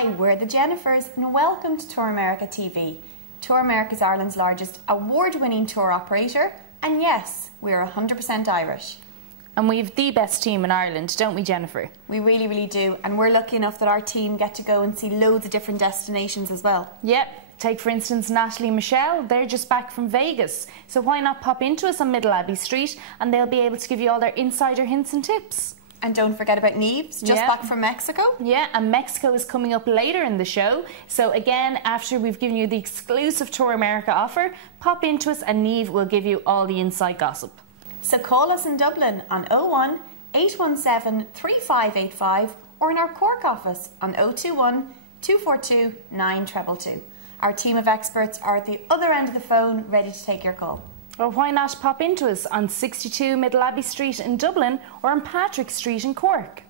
Hi, we're the Jennifers and welcome to Tour America TV. Tour America is Ireland's largest award-winning tour operator, and yes, we're 100% Irish. And we've the best team in Ireland, don't we, Jennifer? We really, really do, and we're lucky enough that our team get to go and see loads of different destinations as well. Yep. Take, for instance, Natalie and Michelle. They're just back from Vegas. So why not pop into us on Middle Abbey Street and they'll be able to give you all their insider hints and tips. And don't forget about Neves, just back from Mexico. Yeah, and Mexico is coming up later in the show. So again, after we've given you the exclusive Tour America offer, pop into us and Neve will give you all the inside gossip. So call us in Dublin on 01 817 3585 or in our Cork office on 021 242 9222. Our team of experts are at the other end of the phone, ready to take your call. Or why not pop into us on 62 Middle Abbey Street in Dublin or on Patrick Street in Cork.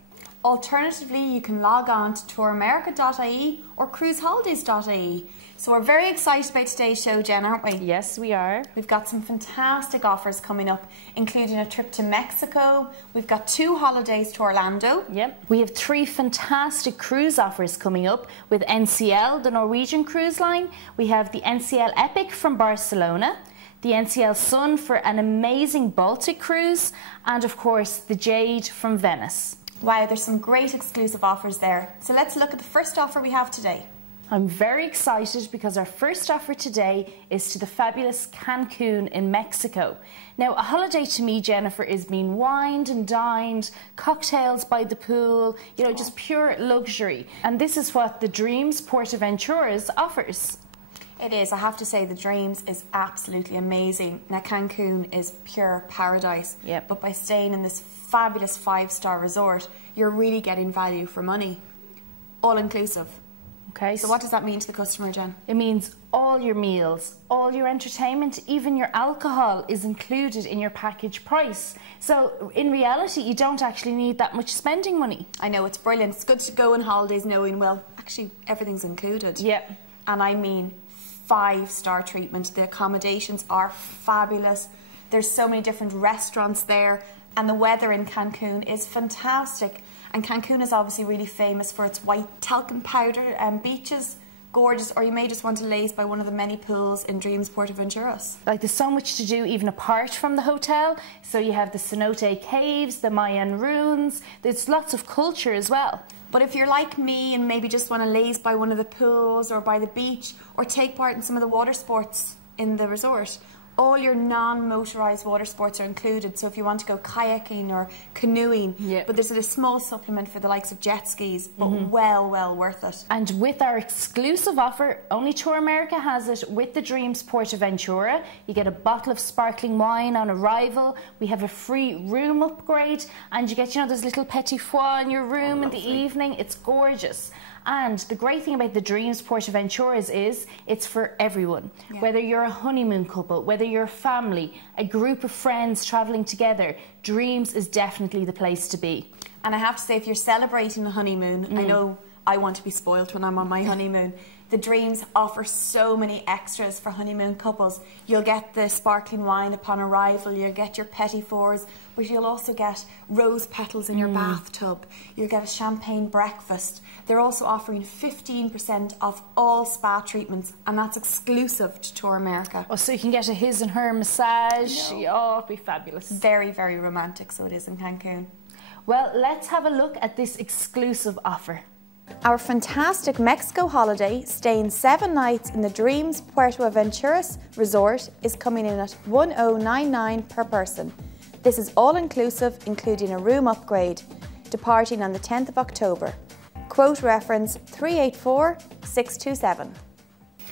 Alternatively, you can log on to touramerica.ie or cruiseholidays.ie. So we're very excited about today's show, Jen, aren't we? Yes, we are. We've got some fantastic offers coming up, including a trip to Mexico. We've got 2 holidays to Orlando. Yep. We have 3 fantastic cruise offers coming up with NCL, the Norwegian cruise line. We have the NCL Epic from Barcelona, the NCL Sun for an amazing Baltic cruise, and of course the Jade from Venice. Wow, there's some great exclusive offers there. So let's look at the first offer we have today. I'm very excited because our first offer today is to the fabulous Cancun in Mexico. Now, a holiday to me, Jennifer, is being wined and dined, cocktails by the pool, you know, just pure luxury. And this is what the Dreams Portaventuras offers. It is. I have to say the Dreams is absolutely amazing. Now, Cancun is pure paradise. Yep. But by staying in this fabulous 5-star resort, you're really getting value for money. All inclusive. Okay. So what does that mean to the customer, Jen? It means all your meals, all your entertainment, even your alcohol is included in your package price. So in reality, you don't actually need that much spending money. I know, it's brilliant. It's good to go on holidays knowing, well, actually everything's included. Yep. And I mean 5-star treatment. The accommodations are fabulous. There's so many different restaurants there, and the weather in Cancun is fantastic. And Cancun is obviously really famous for its white talcum powder and beaches. Gorgeous. Or you may just want to laze by one of the many pools in Dreams Portaventuras. Like, there's so much to do even apart from the hotel. So you have the cenote caves, the Mayan ruins. There's lots of culture as well. But if you're like me and maybe just want to laze by one of the pools or by the beach or take part in some of the water sports in the resort, all your non-motorised water sports are included. So if you want to go kayaking or canoeing, but there's a small supplement for the likes of jet skis, but well worth it. And with our exclusive offer, only Tour America has it, with the Dreams Portaventura, you get a bottle of sparkling wine on arrival, we have a free room upgrade, and you get, you know, those little petit foie in your room in the evening. It's gorgeous. And the great thing about the Dreams Portaventuras is it's for everyone. Yeah. Whether you're a honeymoon couple, whether you're a family, a group of friends travelling together, Dreams is definitely the place to be. And I have to say, if you're celebrating a honeymoon, I know I want to be spoilt when I'm on my honeymoon. The Dreams offer so many extras for honeymoon couples. You'll get the sparkling wine upon arrival, you'll get your petit fours, but you'll also get rose petals in your bathtub. You'll get a champagne breakfast. They're also offering 15% off all spa treatments, and that's exclusive to Tour America. Oh, so you can get a his and her massage. Oh, it'd be fabulous. Very, very romantic, so it is in Cancun. Well, let's have a look at this exclusive offer. Our fantastic Mexico holiday, staying 7 nights in the Dreams Portaventuras resort, is coming in at $1099 per person. This is all inclusive, including a room upgrade, departing on the 10th of October. Quote reference 384627.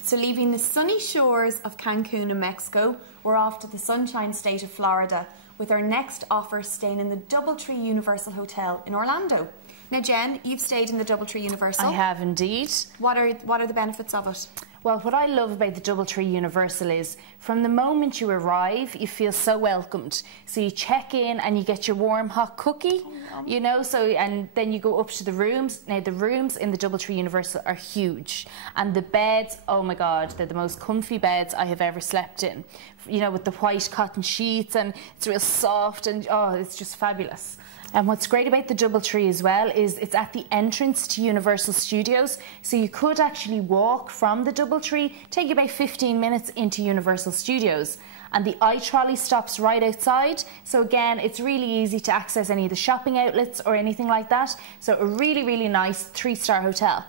So leaving the sunny shores of Cancun in Mexico, we're off to the sunshine state of Florida with our next offer, staying in the Doubletree Universal Hotel in Orlando. Now, Jen, you've stayed in the Doubletree Universal. I have indeed. What are the benefits of it? Well, what I love about the Doubletree Universal is from the moment you arrive, you feel so welcomed. So you check in and you get your warm hot cookie, you know, and then you go up to the rooms. Now, the rooms in the Doubletree Universal are huge. And the beds, oh my God, they're the most comfy beds I have ever slept in. You know, with the white cotton sheets, and it's real soft, and oh, it's just fabulous. And what's great about the DoubleTree as well is it's at the entrance to Universal Studios. So you could actually walk from the DoubleTree, take about 15 minutes into Universal Studios. And the iTrolley stops right outside. So again, it's really easy to access any of the shopping outlets or anything like that. So a really, really nice 3-star hotel.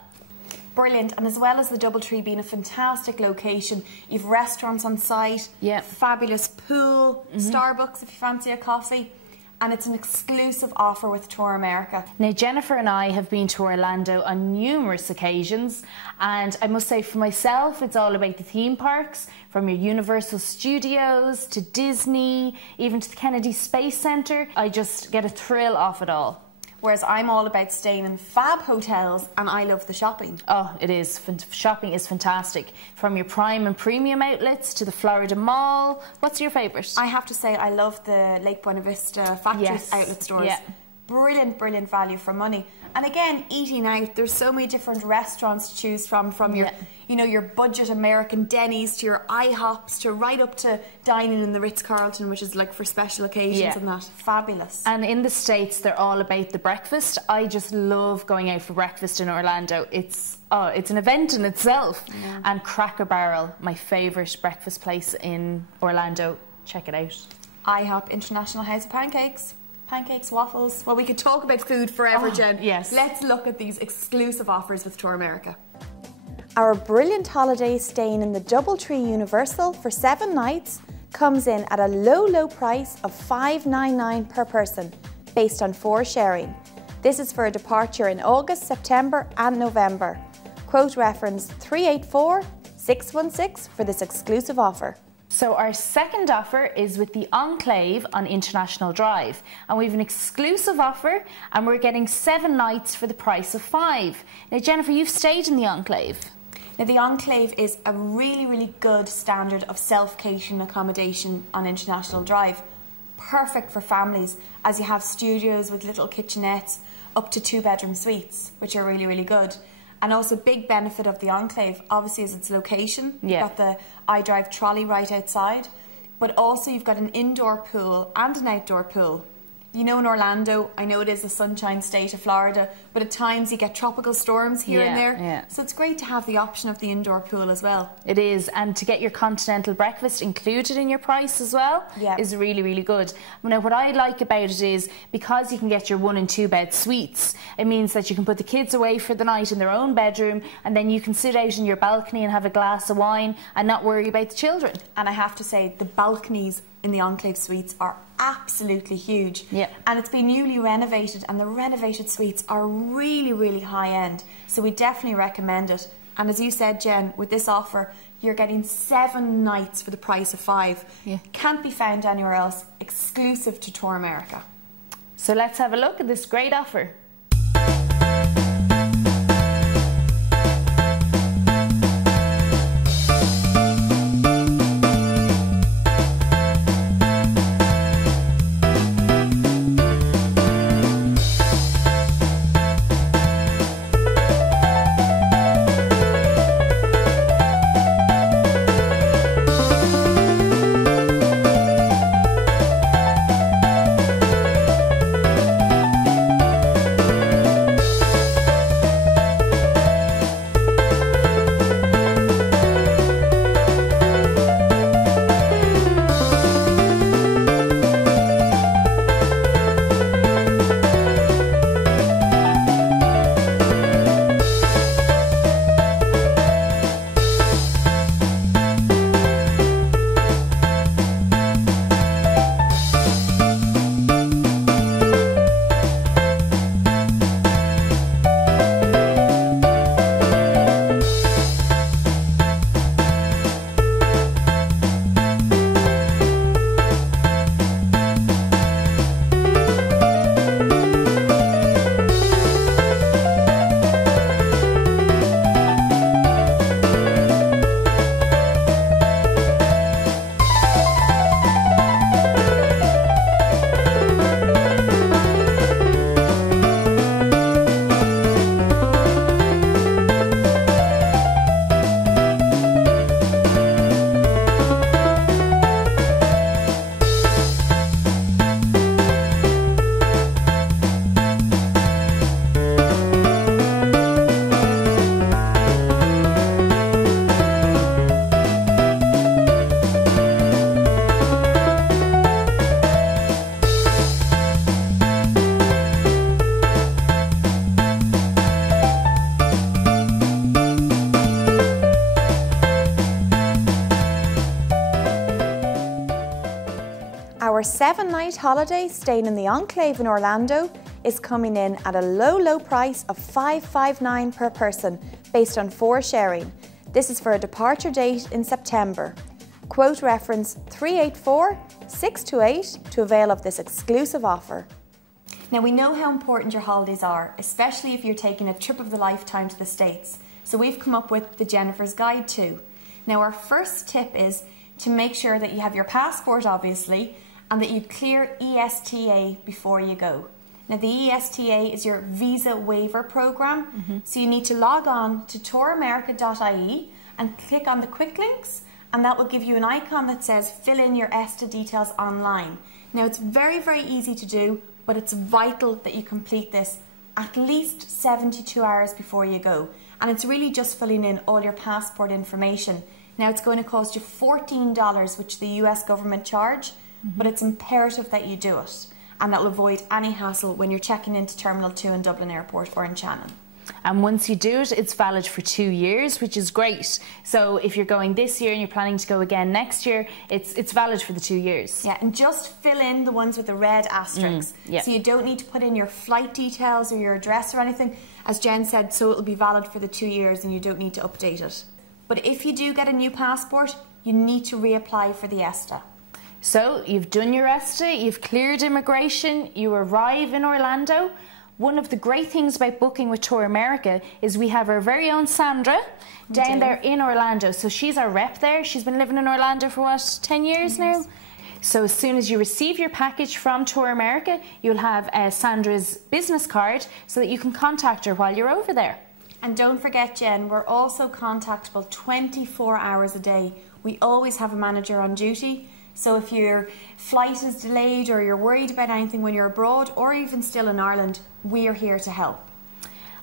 Brilliant. And as well as the DoubleTree being a fantastic location, you've restaurants on site, fabulous pool, Starbucks if you fancy a coffee, and it's an exclusive offer with Tour America. Now, Jennifer and I have been to Orlando on numerous occasions, and I must say for myself, it's all about the theme parks, from your Universal Studios to Disney, even to the Kennedy Space Center. I just get a thrill off it all. Whereas I'm all about staying in fab hotels, and I love the shopping. Oh, it is. Shopping is fantastic. From your prime and premium outlets to the Florida Mall. What's your favourite? I have to say I love the Lake Buena Vista factory outlet stores. Yeah. Brilliant, brilliant value for money. And again, eating out, there's so many different restaurants to choose from your, you know, your budget American Denny's to your IHOPs to right up to dining in the Ritz-Carlton, which is like for special occasions and that. Fabulous. And in the States, they're all about the breakfast. I just love going out for breakfast in Orlando. It's an event in itself. Yeah. And Cracker Barrel, my favourite breakfast place in Orlando. Check it out. IHOP, International House of Pancakes. Pancakes, waffles. Well, we could talk about food forever, Jen. Yes. Let's look at these exclusive offers with Tour America. Our brilliant holiday staying in the DoubleTree Universal for 7 nights comes in at a low, low price of $599 per person, based on 4 sharing. This is for a departure in August, September and November. Quote reference 384616 for this exclusive offer. So our second offer is with the Enclave on International Drive, and we have an exclusive offer, and we're getting 7 nights for the price of 5. Now, Jennifer, you've stayed in the Enclave. Now, the Enclave is a really, really good standard of self-catering accommodation on International Drive. Perfect for families, as you have studios with little kitchenettes, up to 2-bedroom suites, which are really, really good. And also, big benefit of the Enclave, obviously, is its location. You've got the iDrive trolley right outside, but also you've got an indoor pool and an outdoor pool. You know, in Orlando, I know it is the sunshine state of Florida, but at times you get tropical storms here and there. Yeah. So it's great to have the option of the indoor pool as well. It is, and to get your continental breakfast included in your price as well is really, really good. Now, what I like about it is because you can get your 1- and 2-bed suites, it means that you can put the kids away for the night in their own bedroom, and then you can sit out in your balcony and have a glass of wine and not worry about the children. And I have to say, the balconies in the Enclave suites are absolutely huge. And it's been newly renovated, and the renovated suites are really, really high end. So we definitely recommend it. And as you said, Jen, with this offer, you're getting 7 nights for the price of 5. Can't be found anywhere else, exclusive to Tour America. So let's have a look at this great offer. our 7-night holiday staying in the Enclave in Orlando is coming in at a low price of $559 per person based on 4 sharing. This is for a departure date in September. Quote reference 384628 to avail of this exclusive offer. Now we know how important your holidays are, especially if you're taking a trip of the lifetime to the States. So we've come up with the Jennifer's Guide too. Now our first tip is to make sure that you have your passport obviously and that you clear ESTA before you go. Now the ESTA is your visa waiver program, so you need to log on to touramerica.ie and click on the quick links, and that will give you an icon that says fill in your ESTA details online. Now it's very easy to do, but it's vital that you complete this at least 72 hours before you go, and it's really just filling in all your passport information. Now it's going to cost you $14, which the US government charge, but it's imperative that you do it, and that'll avoid any hassle when you're checking into Terminal 2 in Dublin Airport or in Shannon. And once you do it, it's valid for 2 years, which is great. So if you're going this year and you're planning to go again next year, it's valid for the 2 years. Yeah, and just fill in the ones with the red asterisks. So you don't need to put in your flight details or your address or anything. As Jen said, so it'll be valid for the 2 years and you don't need to update it. But if you do get a new passport, you need to reapply for the ESTA. So you've done your ESTA, you've cleared immigration, you arrive in Orlando. One of the great things about booking with Tour America is we have our very own Sandra down there in Orlando. So she's our rep there. She's been living in Orlando for what, 10 years now? So as soon as you receive your package from Tour America, you'll have Sandra's business card so that you can contact her while you're over there. And don't forget, Jen, we're also contactable 24 hours a day. We always have a manager on duty. So if your flight is delayed or you're worried about anything when you're abroad or even still in Ireland, we are here to help.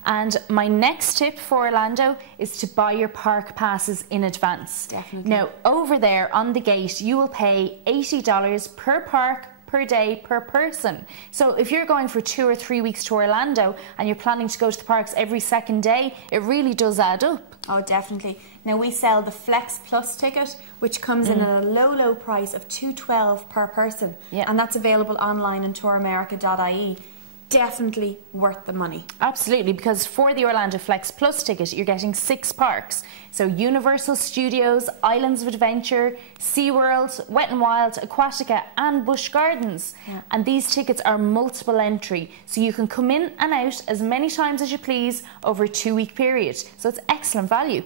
And my next tip for Orlando is to buy your park passes in advance. Definitely. Now, over there on the gate, you will pay $80 per park per day per person. So if you're going for 2 or 3 weeks to Orlando and you're planning to go to the parks every second day, it really does add up. Oh, definitely. Now we sell the Flex Plus ticket, which comes in at a low price of $212 per person. And that's available online on touramerica.ie. Definitely worth the money. Absolutely, because for the Orlando Flex Plus ticket, you're getting 6 parks. So Universal Studios, Islands of Adventure, SeaWorld, Wet n Wild, Aquatica and Busch Gardens. And these tickets are multiple entry, so you can come in and out as many times as you please over a 2-week period. So it's excellent value.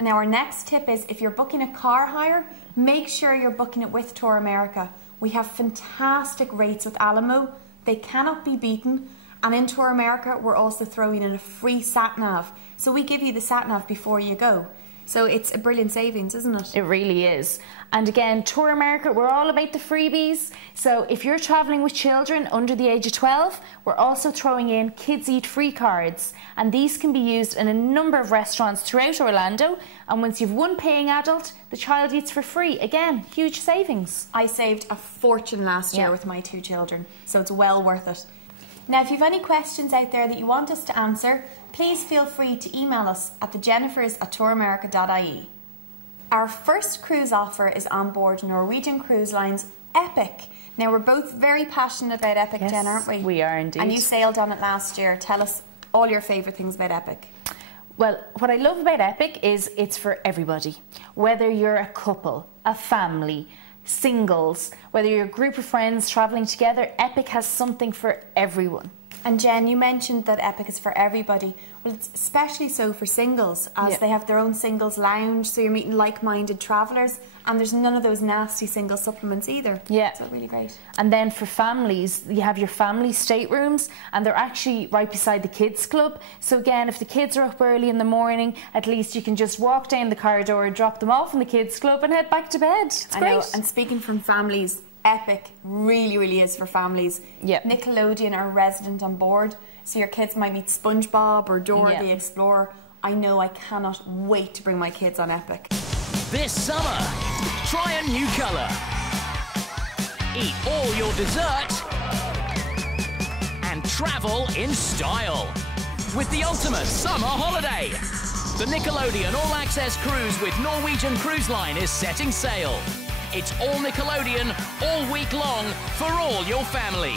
Now our next tip is if you're booking a car hire, make sure you're booking it with Tour America. We have fantastic rates with Alamo. They cannot be beaten, and in Tour America we're also throwing in a free sat-nav. So we give you the sat-nav before you go. So it's a brilliant savings, isn't it? It really is. And again, Tour America, we're all about the freebies. So if you're travelling with children under the age of 12, we're also throwing in Kids Eat Free cards. And these can be used in a number of restaurants throughout Orlando. And once you've one paying adult, the child eats for free. Again, huge savings. I saved a fortune last year with my 2 children, so it's well worth it. Now, if you've any questions out there that you want us to answer, please feel free to email us at thejennifers@touramerica.ie. Our first cruise offer is on board Norwegian Cruise Line's Epic. Now, we're both very passionate about Epic, Jen, aren't we? We are indeed. And you sailed on it last year. Tell us all your favourite things about Epic. Well, what I love about Epic is it's for everybody. Whether you're a couple, a family, singles, whether you're a group of friends travelling together, Epic has something for everyone. And Jen, you mentioned that Epic is for everybody. Well, it's especially so for singles, as they have their own singles lounge, so you're meeting like-minded travellers, and there's none of those nasty single supplements either. So really great. And then for families, you have your family staterooms, and they're actually right beside the kids club. So again, if the kids are up early in the morning, at least you can just walk down the corridor, drop them off in the kids club and head back to bed. It's great. Know. And speaking from families, Epic really is for families. Nickelodeon are resident on board, so your kids might meet SpongeBob or Dora the Explorer. I know I cannot wait to bring my kids on Epic. This summer, try a new colour. Eat all your dessert and travel in style with the ultimate summer holiday. The Nickelodeon All Access Cruise with Norwegian Cruise Line is setting sail. It's all Nickelodeon, all week long, for all your family.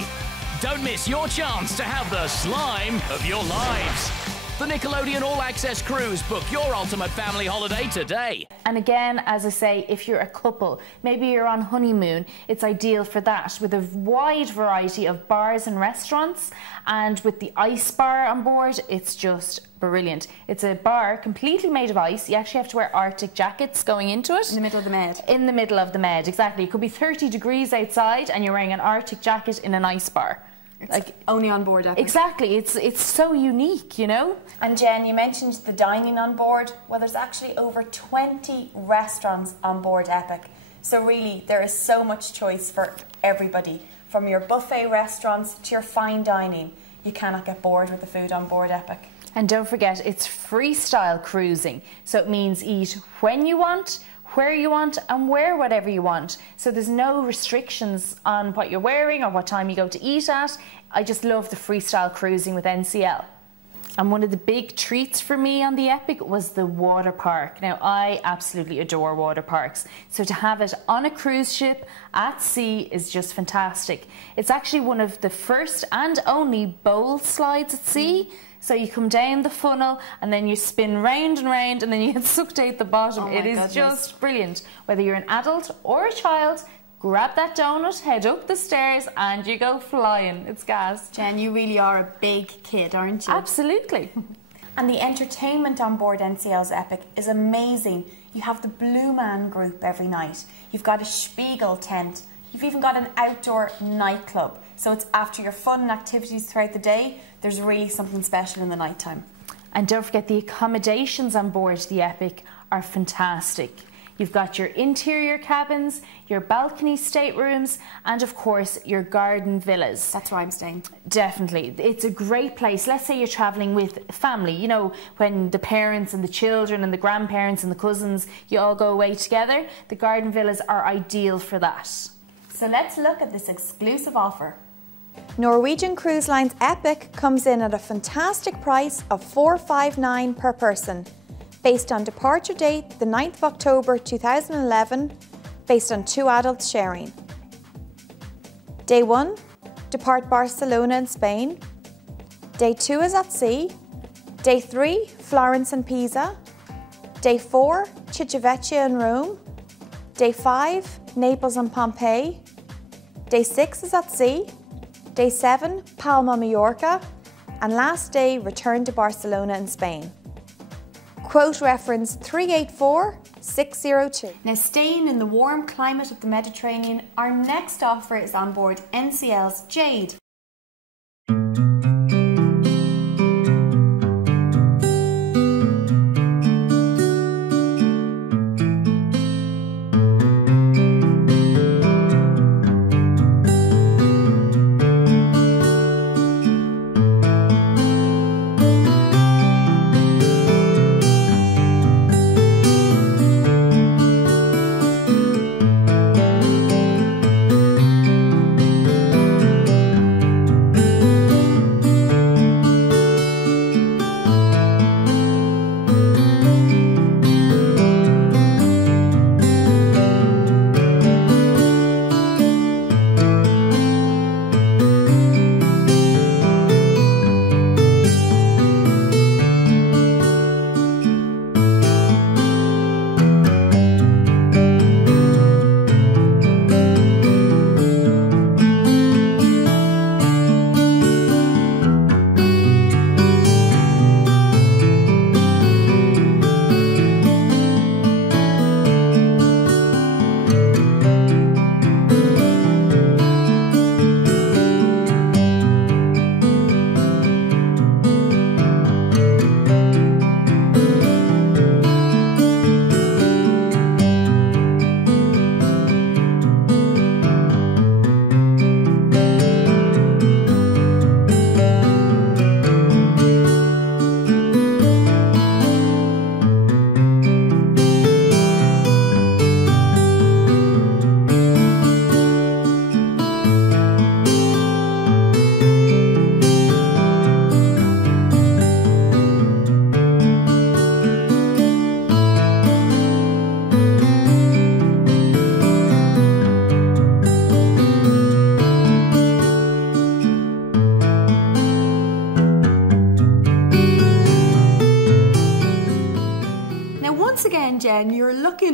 Don't miss your chance to have the slime of your lives. The Nickelodeon All Access Cruise. Book your ultimate family holiday today. And again, as I say, if you're a couple, maybe you're on honeymoon, it's ideal for that, with a wide variety of bars and restaurants. And with the ice bar on board, it's just brilliant. It's a bar completely made of ice. You actually have to wear Arctic jackets going into it. In the middle of the Med. In the middle of the Med, exactly. It could be 30 degrees outside and you're wearing an Arctic jacket in an ice bar. It's like only on board Epic. Exactly, it's so unique, you know. And Jen, you mentioned the dining on board. Well, there's actually over 20 restaurants on board Epic. So really, there is so much choice for everybody. From your buffet restaurants to your fine dining. You cannot get bored with the food on board Epic. And don't forget, it's freestyle cruising. So it means eat when you want, where you want, and wear whatever you want. So there's no restrictions on what you're wearing or what time you go to eat at. I just love the freestyle cruising with NCL. And one of the big treats for me on the Epic was the water park. Now, I absolutely adore water parks. So to have it on a cruise ship at sea is just fantastic. It's actually one of the first and only bowl slides at sea. So you come down the funnel and then you spin round and round and then you get sucked out the bottom. It is just brilliant. Whether you're an adult or a child, grab that donut, head up the stairs and you go flying. It's gas. Jen, you really are a big kid, aren't you? Absolutely. And the entertainment on board NCL's Epic is amazing. You have the Blue Man group every night. You've got a Spiegel tent. You've even got an outdoor nightclub. So it's after your fun and activities throughout the day, there's really something special in the nighttime. And don't forget, the accommodations on board the Epic are fantastic. You've got your interior cabins, your balcony staterooms, and of course your garden villas. That's where I'm staying. Definitely. It's a great place. Let's say you're travelling with family, you know, when the parents and the children and the grandparents and the cousins, you all go away together. The garden villas are ideal for that. So let's look at this exclusive offer. Norwegian Cruise Line's Epic comes in at a fantastic price of $459 per person, based on departure date the 9th of October 2011, based on 2 adults sharing. Day 1, depart Barcelona in Spain. Day 2 is at sea. Day 3, Florence and Pisa. Day 4, Civitavecchia in Rome. Day 5, Naples and Pompeii. Day 6 is at sea. Day 7, Palma, Mallorca. And last day, return to Barcelona in Spain. Quote reference 384602. Now, staying in the warm climate of the Mediterranean, our next offer is on board NCL's Jade.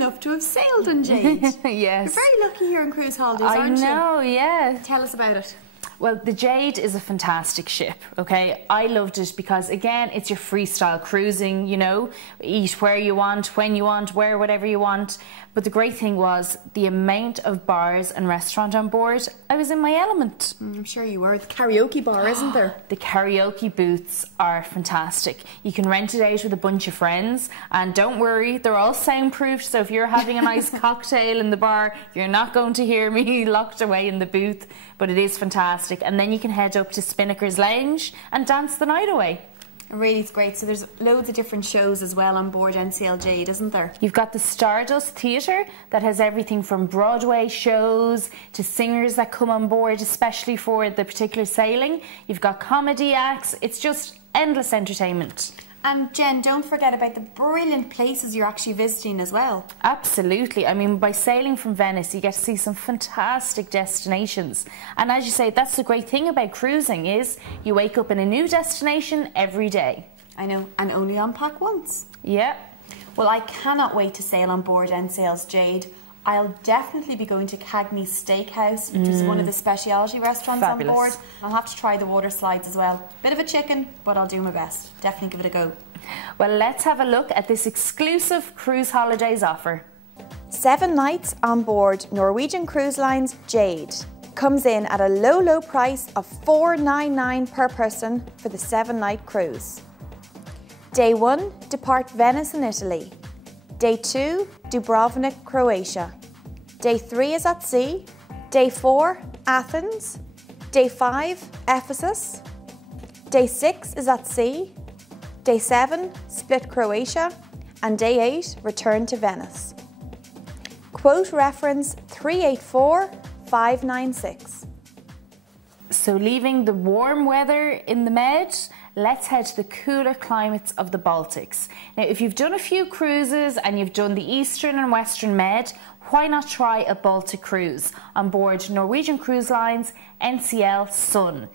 enough to have sailed on Jade. Yes. You're very lucky here in Cruise Holidays, aren't you? I know, yeah. Tell us about it. Well, the Jade is a fantastic ship, okay? I loved it because, again, it's your freestyle cruising, you know, eat where you want, when you want, wear whatever you want. But the great thing was the amount of bars and restaurant on board, I was in my element. I'm sure you were. The karaoke bar, isn't there? The karaoke booths are fantastic. You can rent it out with a bunch of friends, and don't worry, they're all soundproofed, so if you're having a nice cocktail in the bar, you're not going to hear me locked away in the booth, but it is fantastic. And then you can head up to Spinnaker's Lounge and dance the night away. Really, it's great. So there's loads of different shows as well on board NCL Jade, isn't there? You've got the Stardust Theatre that has everything from Broadway shows to singers that come on board, especially for the particular sailing. You've got comedy acts. It's just endless entertainment. And Jen, don't forget about the brilliant places you're actually visiting as well. Absolutely. I mean, by sailing from Venice, you get to see some fantastic destinations. And as you say, that's the great thing about cruising is you wake up in a new destination every day. I know, and only unpack once. Yeah. Well, I cannot wait to sail on board NCL's Jade. I'll definitely be going to Cagney's Steakhouse, which is one of the specialty restaurants Fabulous. on board. I'll have to try the water slides as well. Bit of a chicken, but I'll do my best. Definitely give it a go. Well, let's have a look at this exclusive Cruise Holidays offer. 7 nights on board Norwegian Cruise Line's Jade. Comes in at a low price of $499 per person for the 7-night cruise. Day 1, depart Venice in Italy. Day 2, Dubrovnik, Croatia. Day 3 is at sea. Day 4, Athens. Day 5, Ephesus. Day 6 is at sea. Day 7, Split, Croatia. And Day 8, return to Venice. Quote reference 384596. So leaving the warm weather in the Med, let's head to the cooler climates of the Baltics. Now, if you've done a few cruises and you've done the Eastern and Western Med, why not try a Baltic cruise on board Norwegian Cruise Line's NCL Sun?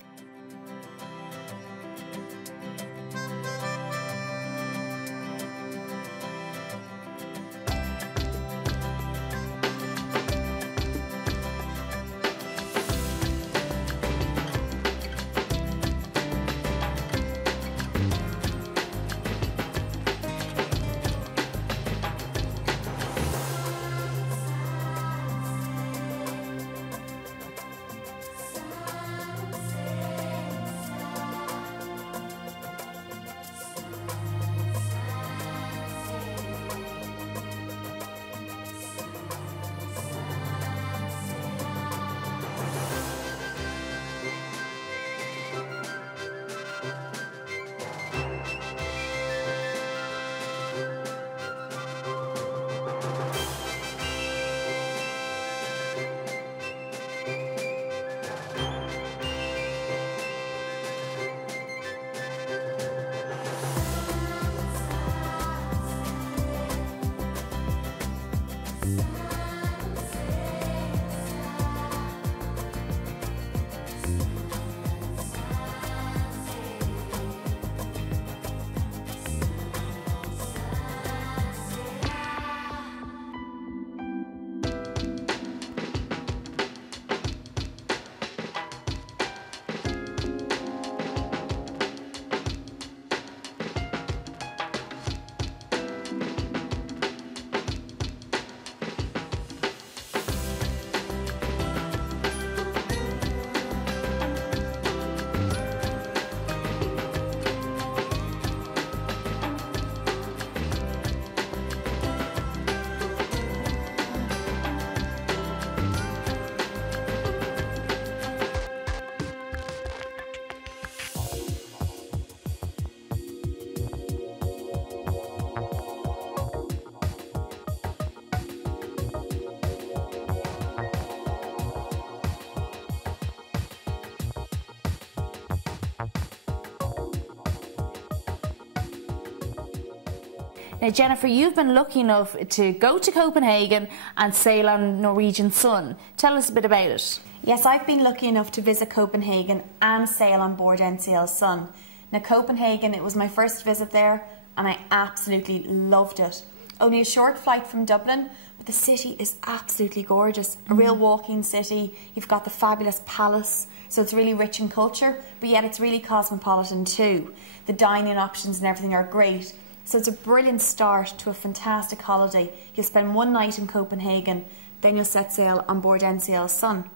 Now, Jennifer, you've been lucky enough to go to Copenhagen and sail on Norwegian Sun. Tell us a bit about it. Yes, I've been lucky enough to visit Copenhagen and sail on board NCL Sun. Now, Copenhagen, it was my first visit there and I absolutely loved it. only a short flight from Dublin, but the city is absolutely gorgeous. A real walking city. You've got the fabulous palace, so it's really rich in culture, but yet it's really cosmopolitan too. The dining options and everything are great. So it's a brilliant start to a fantastic holiday. You'll spend one night in Copenhagen, then you'll set sail on board NCL Sun.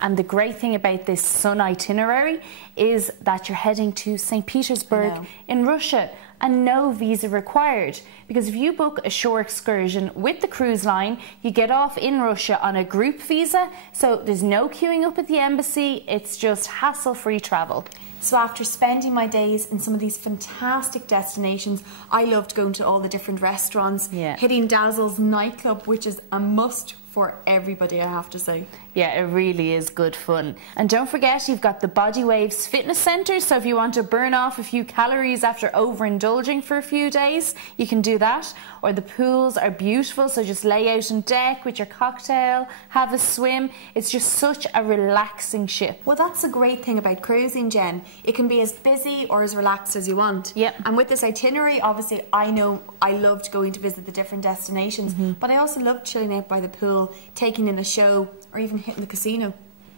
And the great thing about this Sun itinerary is that you're heading to St. Petersburg in Russia, and no visa required, because if you book a shore excursion with the cruise line, you get off in Russia on a group visa, so there's no queuing up at the embassy. It's just hassle-free travel. So after spending my days in some of these fantastic destinations, I loved going to all the different restaurants, hitting Dazzle's nightclub, which is a must for everybody, I have to say. Yeah, it really is good fun. And don't forget, you've got the Body Waves Fitness Centre, so if you want to burn off a few calories after overindulging for a few days, you can do that. Or the pools are beautiful, so just lay out on deck with your cocktail, have a swim. It's just such a relaxing ship. Well, that's the great thing about cruising, Jen. It can be as busy or as relaxed as you want. Yep. And with this itinerary, obviously, I know I loved going to visit the different destinations, but I also loved chilling out by the pool, taking in a show, or even hitting the casino,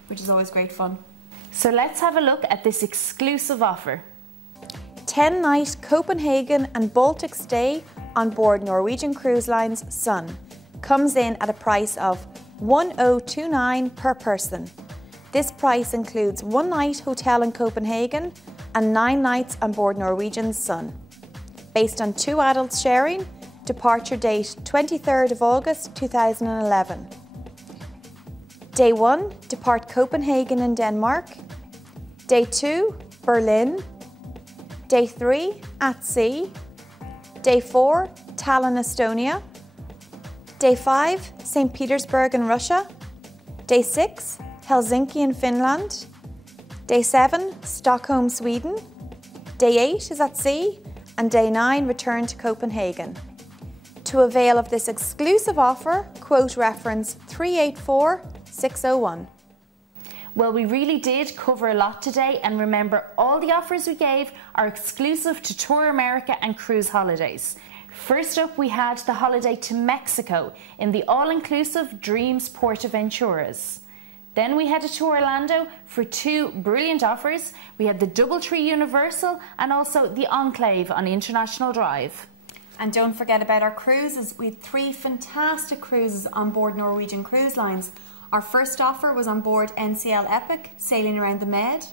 which is always great fun. So let's have a look at this exclusive offer. 10-night Copenhagen and Baltic stay on board Norwegian Cruise Line's Sun comes in at a price of $1,029 per person. This price includes 1 night hotel in Copenhagen and 9 nights on board Norwegian's Sun. Based on 2 adults sharing, departure date 23rd of August 2011. Day 1, depart Copenhagen in Denmark. Day 2, Berlin. Day 3, at sea. Day 4, Tallinn, Estonia. Day 5, St. Petersburg in Russia. Day 6, Helsinki in Finland. Day 7, Stockholm, Sweden. Day 8 is at sea, and Day 9, return to Copenhagen. To avail of this exclusive offer, quote reference 384601. Well, we really did cover a lot today, and remember, all the offers we gave are exclusive to Tour America and Cruise Holidays. First up, we had the holiday to Mexico in the all-inclusive Dreams Portaventuras. Then we headed to Orlando for 2 brilliant offers. We had the Doubletree Universal and also the Enclave on International Drive. And don't forget about our cruises. We had 3 fantastic cruises on board Norwegian Cruise Lines. Our first offer was on board NCL Epic, sailing around the Med.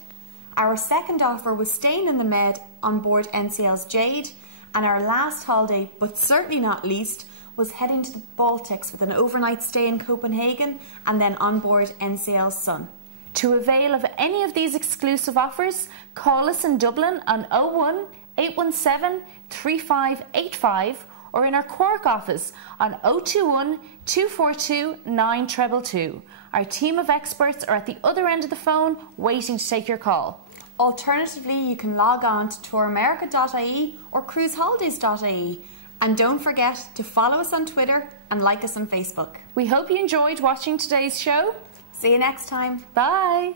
Our second offer was staying in the Med on board NCL's Jade. And our last holiday, but certainly not least, was heading to the Baltics with an overnight stay in Copenhagen and then on board NCL Sun. To avail of any of these exclusive offers, call us in Dublin on 01 817 3585 or in our Cork office on 021 242 9222. Our team of experts are at the other end of the phone waiting to take your call. Alternatively, you can log on to touramerica.ie or cruiseholidays.ie. And don't forget to follow us on Twitter and like us on Facebook. We hope you enjoyed watching today's show. See you next time. Bye.